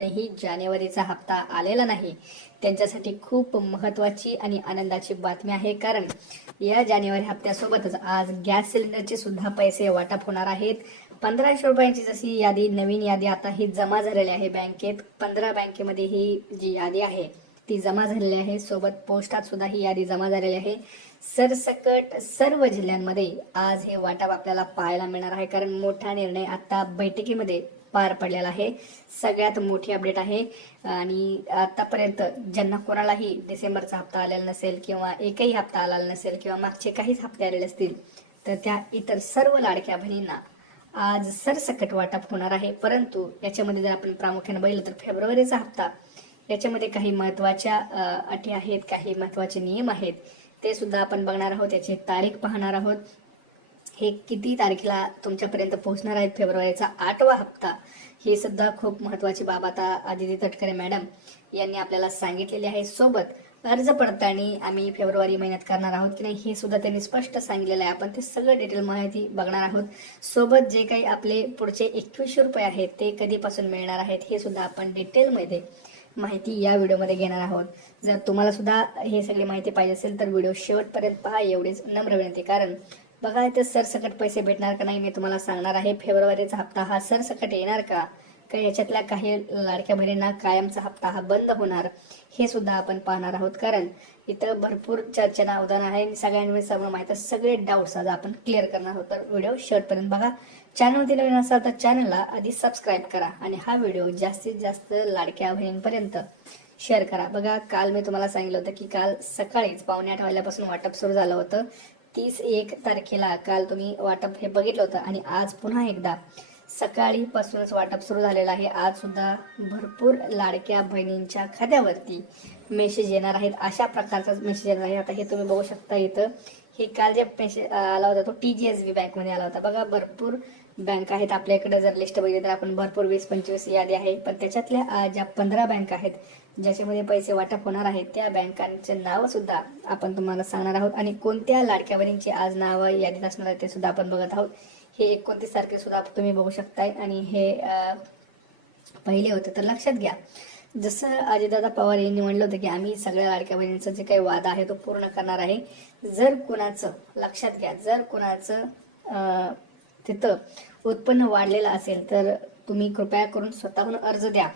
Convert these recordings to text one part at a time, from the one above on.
ही जानेवारीचा हप्ता आलेला नाही. त्यांच्यासाठी खूप महत्वाची आणि आनंदाची बातमी आहे. कारण या जानेवारी हप्त्यासोबतच आज गॅस सिलेंडरचे सुद्धा पैसे वाटप होणार आहेत. पंधराशे रुपयांची जशी यादी नवीन यादी आता ही जमा झालेली आहे बँकेत. पंधरा बँकेमध्ये ही जी यादी आहे ती जमा झालेली आहे. सोबत पोस्टात सुद्धा ही यादी जमा झालेली आहे. सरसकट सर्व जिल्ह्यांमध्ये आज हे वाटप आपल्याला पाहायला मिळणार आहे. कारण मोठा निर्णय आता बैठकीमध्ये पार पडलेला आहे. सगळ्यात मोठी अपडेट आहे. आणि आतापर्यंत ज्यांना कोणालाही डिसेंबरचा हप्ता आलेला नसेल किंवा एकही हप्ता आलेला नसेल किंवा मागचे काहीच हप्ते आलेले असतील तर त्या इतर सर्व लाडक्या बहिणींना आज सरसकट वाटप होणार आहे. परंतु याच्यामध्ये जर आपण प्रामुख्याने बघितलं तर फेब्रुवारीचा हप्ता याच्यामध्ये काही महत्त्वाच्या अटी आहेत काही महत्त्वाचे नियम आहेत ते सुद्धा आपण बघणार आहोत. याची तारीख पाहणार आहोत. हे किती तारखेला तुमच्यापर्यंत पोहोचणार आहेत फेब्रुवारीचा आठवा हप्ता? ही सुद्धा खूप महत्वाची बाब आता आदिती तटकरे मॅडम यांनी आपल्याला सांगितलेली आहे. सोबत अर्ज पडताळणी आम्ही फेब्रुवारी महिन्यात करणार आहोत की नाही हे सुद्धा त्यांनी स्पष्ट सांगितलेलं आहे. आपण ते सगळं डिटेल माहिती बघणार आहोत. सोबत जे काही आपले पुढचे एकवीसशे रुपये आहेत ते कधीपासून मिळणार आहेत हे सुद्धा आपण डिटेलमध्ये माहिती या व्हिडिओमध्ये घेणार आहोत. जर तुम्हाला सुद्धा हे सगळी माहिती पाहिजे असेल तर व्हिडिओ शेवटपर्यंत पहा एवढीच नम्र विनंती. कारण बघा इथे सरसकट पैसे भेटणार का नाही मी तुम्हाला सांगणार आहे. फेब्रुवारीचा हप्ता हा सरसकट येणार का? का याच्यातल्या काही लाडक्या बहिणींना कायमचा हप्ता हा बंद होणार हे सुद्धा आपण पाहणार आहोत. कारण इथं भरपूर चर्चेना अवदान आहे. आणि सर्व माहिती सगळे डाऊट्स आज आपण क्लिअर करणार आहोत. तर व्हिडिओ शेवटपर्यंत बघा. चॅनलवरती नवीन असाल तर चॅनलला आधी सबस्क्राईब करा आणि हा व्हिडिओ जास्तीत जास्त लाडक्या बहिणींपर्यंत शेअर करा. बघा काल मी तुम्हाला सांगितलं होतं की काल सकाळीच पावणे आठ वाजल्यापासून वाटप सुरू झालं होतं. तीस एक तारखेला काल तुम्ही वाटप हे बघितलं होतं आणि आज पुन्हा एकदा सकाळी पासूनच वाटप सुरू झालेलं आहे. आज सुद्धा भरपूर लाडक्या बहिणींच्या खात्यावरती मेसेज येणार आहेत. अशा प्रकारचाच मेसेज येणार आहे. आता हे तुम्ही बघू शकता इथं. हे काल जे मेसेज आला होता तो टी जी एस बी बँकमध्ये आला होता. बघा भरपूर बँक आहेत. आपल्याकडे जर लिस्ट बघितली तर आपण भरपूर वीस पंचवीस यादी आहे. पण त्याच्यातल्या ज्या पंधरा बँक आहेत ज्याच्यामध्ये पैसे वाटप होणार आहेत त्या बँकांचे नाव सुद्धा आपण तुम्हाला सांगणार आहोत. आणि कोणत्या लाडक्या बहिणींची आज नावं यादीत असणार आहे ते सुद्धा आपण बघत आहोत. हे एकोणतीस तारखे सुद्धा तुम्ही बघू शकताय. आणि हे पहिले होते तर लक्षात घ्या. जसं अजितदादा पवार यांनी म्हणलं होतं की आम्ही सगळ्या लाडक्या बहिणींचा जे काही वादा आहे तो पूर्ण करणार आहे. जर कुणाचं लक्षात घ्या जर कुणाचं तिथं उत्पन्न वाढलेलं असेल तर तुम्ही कृपया करून स्वतःहून अर्ज द्या.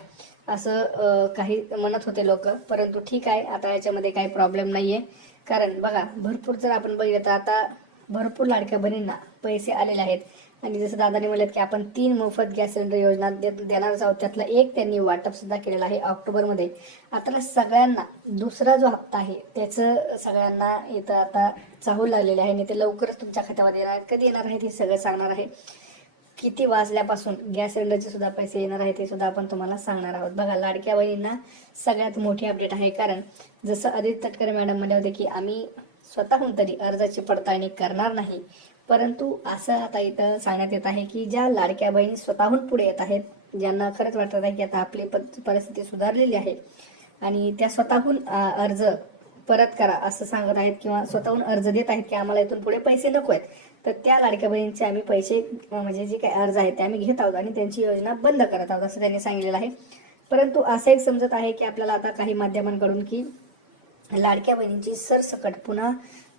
असं काही म्हणत होते लोक. परंतु ठीक आहे आता याच्यामध्ये काही प्रॉब्लेम नाहीये. कारण बघा भरपूर जर आपण बघितलं तर आता भरपूर लाडक्या बहिणींना पैसे आलेले आहेत. आणि जसं दादाने म्हणलं की आपण तीन मोफत गॅस सिलेंडर योजना देणारच आहोत. त्यातला एक त्यांनी वाटप सुद्धा केलेलं आहे ऑक्टोबरमध्ये. आता सगळ्यांना दुसरा जो हप्ता आहे त्याचं सगळ्यांना इथं आता चाहू लागलेले आहे. आणि ते लवकरच तुमच्या खात्यामध्ये येणार आहेत. कधी येणार आहेत हे सगळं सांगणार आहे. किती वाजल्यापासून गॅस सिलेंडरचे सुद्धा पैसे येणार आहेत ते सुद्धा आपण तुम्हाला सांगणार आहोत. बघा लाडक्या बहिणींना सगळ्यात मोठी अपडेट आहे. कारण जसं आदित्य तटकरे मॅडम म्हणले होते की आम्ही स्वतःहून तरी अर्जाची पडताळणी करणार नाही. परंतु असं आता इथं सांगण्यात येत आहे की ज्या लाडक्या बहिणी स्वतःहून पुढे येत आहेत ज्यांना खरंच वाटत आहे की आता आपली परिस्थिती सुधारलेली आहे आणि त्या स्वतःहून अर्ज परत करा असं सांगत आहेत किंवा स्वतःहून अर्ज देत आहेत की आम्हाला इथून पुढे पैसे नको आहेत. तर त्या लाडक्या बहिणींचे आम्ही पैसे म्हणजे जे काही अर्ज आहेत ते आम्ही घेत आहोत आणि त्यांची योजना बंद करत आहोत असं त्यांनी सांगितलेलं आहे. परंतु असं एक समजत आहे की आपल्याला आता काही माध्यमांकडून की लाडक्या बहिणींची सरसकट पुन्हा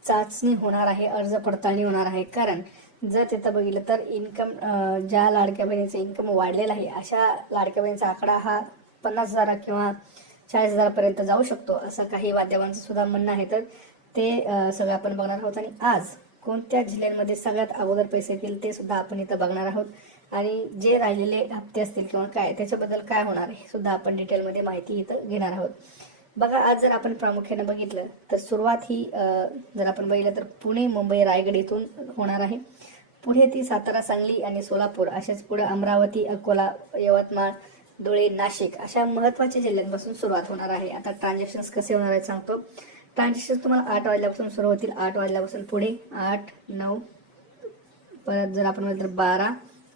चाचणी होणार आहे अर्ज पडताळणी होणार आहे. कारण जर तिथं बघितलं तर इन्कम ज्या लाडक्या बहिणीचं इन्कम वाढलेलं आहे अशा लाडक्या बहिणीचा आकडा हा पन्नास हजार किंवा चाळीस हजारापर्यंत जाऊ शकतो असं काही माध्यमांचं सुद्धा म्हणणं आहे. तर ते सगळं आपण बघणार आहोत. आणि आज कोणत्या जिल्ह्यांमध्ये सगळ्यात अगोदर पैसे येतील ते सुद्धा आपण इथं बघणार आहोत. आणि जे राहिलेले हप्ते असतील किंवा काय त्याच्याबद्दल काय होणार आहे सुद्धा आपण डिटेलमध्ये माहिती इथं घेणार आहोत. बघा आज जर आपण प्रामुख्याने बघितलं तर सुरुवात ही जर आपण बघितलं तर पुणे मुंबई रायगड इथून होणार आहे. पुढे ती सातारा सांगली आणि सोलापूर असेच पुढे अमरावती अकोला यवतमाळ धुळे नाशिक अशा महत्त्वाच्या जिल्ह्यांपासून सुरुवात होणार आहे. आता ट्रान्झॅक्शन कसे होणार आहेत सांगतो. ट्रान्झॅक्शन तुम्हाला आठ वाजल्यापासून सुरू होतील. आठ वाजल्यापासून पुढे आठ नऊ परत जर आपण म्हणलं तर बारा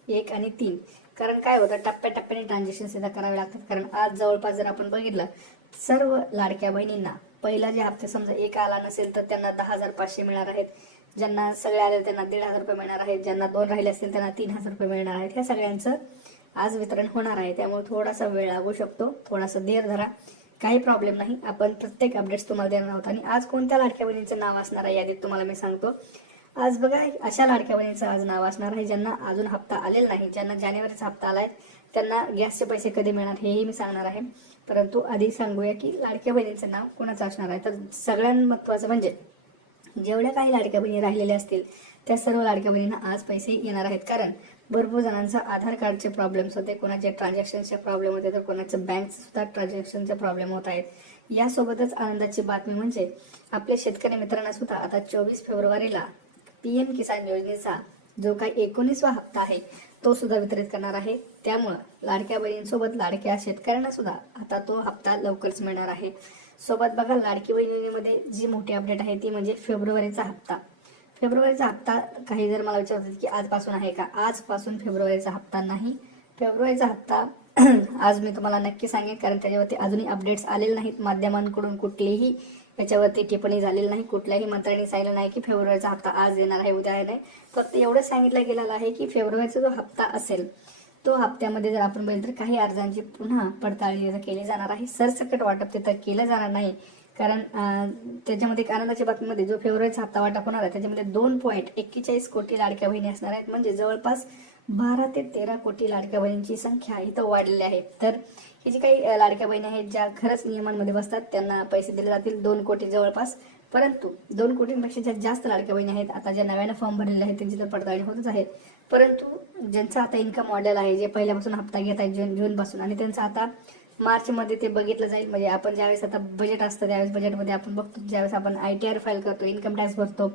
एक आणि तीन. कारण काय होतं? टप्प्याटप्प्याने ट्रान्झॅक्शन सुद्धा करावे लागतात. कारण आज जवळपास जर आपण बघितलं सर्व लाडक्या बहिणींना पहिला जे हप्ते समजा एक आला नसेल तर त्यांना दहा हजार पाचशे मिळणार आहेत. ज्यांना सगळे आले त्यांना दीड हजार रुपये मिळणार आहेत. ज्यांना दोन राहिले असतील त्यांना तीन हजार रुपये मिळणार आहेत. ह्या सगळ्यांचं आज वितरण होणार आहे. त्यामुळे थोडासा वेळ लागू शकतो. थोडासा धीर धरा. काही प्रॉब्लेम नाही. आपण प्रत्येक अपडेट्स तुम्हाला देणार आहोत. आणि आज कोणत्या लाडक्या बहिणीचं नाव असणार आहे यादीत तुम्हाला मी सांगतो. आज बघा अशा लाडक्या बहिणीचं आज नाव असणार आहे ज्यांना अजून हप्ता आलेला नाही ज्यांना जानेवारीचा हप्ता आलाय त्यांना गॅसचे पैसे कधी मिळणार हेही मी सांगणार आहे. परंतु आधी सांगूया की लाडक्या बहिणीचं नाव कोणाचं असणार आहे? तर सगळ्यात महत्वाचं म्हणजे जेवढ्या काही लाडक्या बहिणी राहिलेल्या असतील त्या सर्व लाडक्या बहिणींना आज पैसे येणार आहेत. कारण भरपूर जणांचा आधार कार्डचे प्रॉब्लेम्स होते. कोणाचे ट्रान्झॅक्शनचे प्रॉब्लेम होते तर कोणाचं बँकसुद्धा ट्रान्झॅक्शनचे प्रॉब्लेम होत आहेत. यासोबतच आनंदाची बातमी म्हणजे आपल्या शेतकरी मित्रांना सुद्धा आता चोवीस फेब्रुवारीला पी एम किसान योजनेचा जो काही एकोणीसवा हप्ता आहे तो सुद्धा वितरित करणार आहे. त्यामुळं लाडक्या बहिणींसोबत लाडक्या शेतकऱ्यांना सुद्धा आता तो हप्ता लवकरच मिळणार आहे. सोबत बघा लाडकी बहिणीमध्ये जी मोठी अपडेट आहे ती म्हणजे फेब्रुवारीचा हप्ता. फेब्रुवारीचा हप्ता काही जर मला विचारत की आजपासून आहे का? आजपासून फेब्रुवारीचा हप्ता नाही. फेब्रुवारीचा हप्ता आज मी तुम्हाला नक्की सांगेन कारण त्याच्यावरती अजूनही अपडेट्स आलेले नाहीत. माध्यमांकडून कुठलीही याच्यावरती टिप्पणी झालेली नाही. कुठल्याही मंत्र्यांनी सांगितलं नाही की फेब्रुवारीचा हप्ता आज येणार आहे उद्या आहे. नाही फक्त एवढंच सांगितलं गेलेलं आहे की फेब्रुवारीचा जो हप्ता असेल तो हप्त्यामध्ये जर आपण बघितलं तर काही अर्जांची पुन्हा पडताळणी केली जाणार आहे सरसकट वाटप तिथं केलं जाणार नाही. कारण त्याच्यामध्ये आनंदाच्या बातमीमध्ये जो फेवरेट हप्ता वाटप होणार आहे त्याच्यामध्ये दोन पॉईंट एक्केचाळीस कोटी लाडक्या बहिणी असणार आहेत. म्हणजे जवळपास बारा ते तेरा कोटी लाडक्या बहिणींची संख्या इथं वाढलेली आहे. तर हे जे काही लाडक्या बहिणी आहेत ज्या खरंच नियमांमध्ये बसतात त्यांना पैसे दिले जातील दोन कोटी जवळपास. परंतु दोन कोटींपेक्षा ज्या जास्त लाडक्या बहिणी आहेत आता ज्या नव्यानं फॉर्म भरलेले आहेत त्यांची तर पडताळणी होतच आहे. परंतु ज्यांचं आता इन्कम मॉडेल आहे जे पहिल्यापासून हप्ता घेत आहेत जून जून पासून आणि त्यांचं आता मार्च मध्ये ते बघितलं जाईल. म्हणजे आपण ज्यावेळेस आता बजेट असतं त्यावेळेस बजेटमध्ये आपण बघतो. ज्यावेळेस आपण आय टी आर फाईल करतो इन्कम टॅक्स भरतो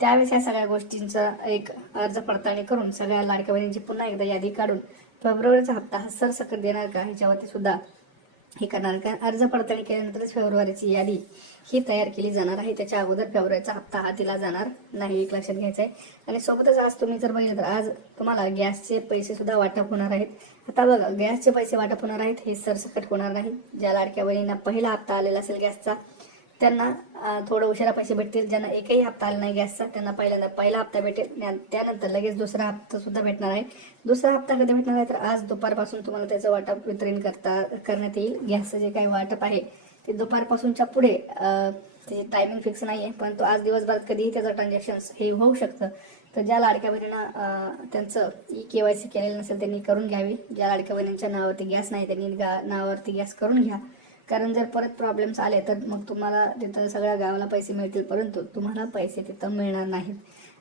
त्यावेळेस या सगळ्या गोष्टींचा एक अर्ज पडताळणी करून सगळ्या लाडक्या बहिणींची पुन्हा एकदा यादी काढून फेब्रुवारीचा हप्ता हा सरसकट देणार का ह्याच्यावरती सुद्धा हे करणार. कारण अर्ज पडताळणी केल्यानंतरच फेब्रुवारीची यादी ही तयार केली जाणार आहे. त्याच्या अगोदर फेब्रुवारीचा हप्ता हा दिला जाणार नाही एक लक्षात घ्यायचं आहे. आणि सोबतच आज तुम्ही जर बघितलं तर आज तुम्हाला गॅसचे पैसे सुद्धा वाटप होणार आहेत. आता बघा गॅसचे पैसे वाटप होणार आहेत हे सरसकट होणार नाही. ज्या लाडक्या बहिणींना पहिला हप्ता आलेला असेल गॅसचा त्यांना थोडं उशिरा पैसे भेटतील ज्यांना एकही हप्ता आला नाही गॅसचा त्यांना पहिल्यांदा पहिला हप्ता भेटेल त्यानंतर लगेच दुसरा हप्ता सुद्धा भेटणार आहे. दुसरा हप्ता कधी भेटणार आहे? तर आज दुपारपासून तुम्हाला त्याचं वाटप वितरण करता करण्यात येईल. गॅसचं जे काही वाटप आहे ते दुपारपासूनच्या पुढे त्याची टायमिंग फिक्स नाही आहे परंतु आज दिवसभरात कधीही त्याचं ट्रान्झॅक्शन हे होऊ शकतं. तर ज्या लाडक्या बहिणींना त्यांचं ई के वाय सी केलेलं नसेल त्यांनी करून घ्यावी. ज्या लाडक्या बहिणींच्या नावावरती गॅस नाही त्यांनी गा- नावावरती गॅस करून घ्या. कारण जर परत प्रॉब्लेम्स आले तर मग तुम्हाला तिथं सगळ्या गावाला पैसे मिळतील. परंतु तुम्हाला पैसे तिथं मिळणार नाहीत.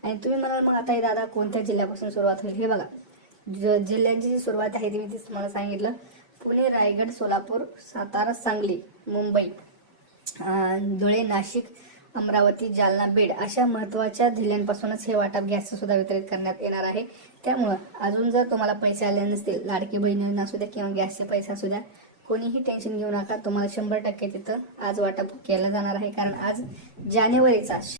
आणि तुम्ही म्हणाल मग आता हे दादा कोणत्या जिल्ह्यापासून सुरुवात होईल? हे बघा. ज- जिल्ह्यांची जी सुरुवात आहे ती मी तीच तुम्हाला सांगितलं पुणे रायगड सोलापूर सातारा सांगली मुंबई धुळे नाशिक अमरावती जालना बीड अशा महत्त्वाच्या जिल्ह्यांपासूनच हे वाटप गॅसचं सुद्धा वितरित करण्यात येणार आहे. त्यामुळं अजून जर तुम्हाला पैसे आले नसतील लाडकी बहिणींना असू द्या किंवा गॅसचे पैसे असू द्या कोणीही टेन्शन घेऊ नका. तुम्हाला शंभर टक्के तिथं आज वाटप केला जाणार आहे. कारण आज जानेवारीचा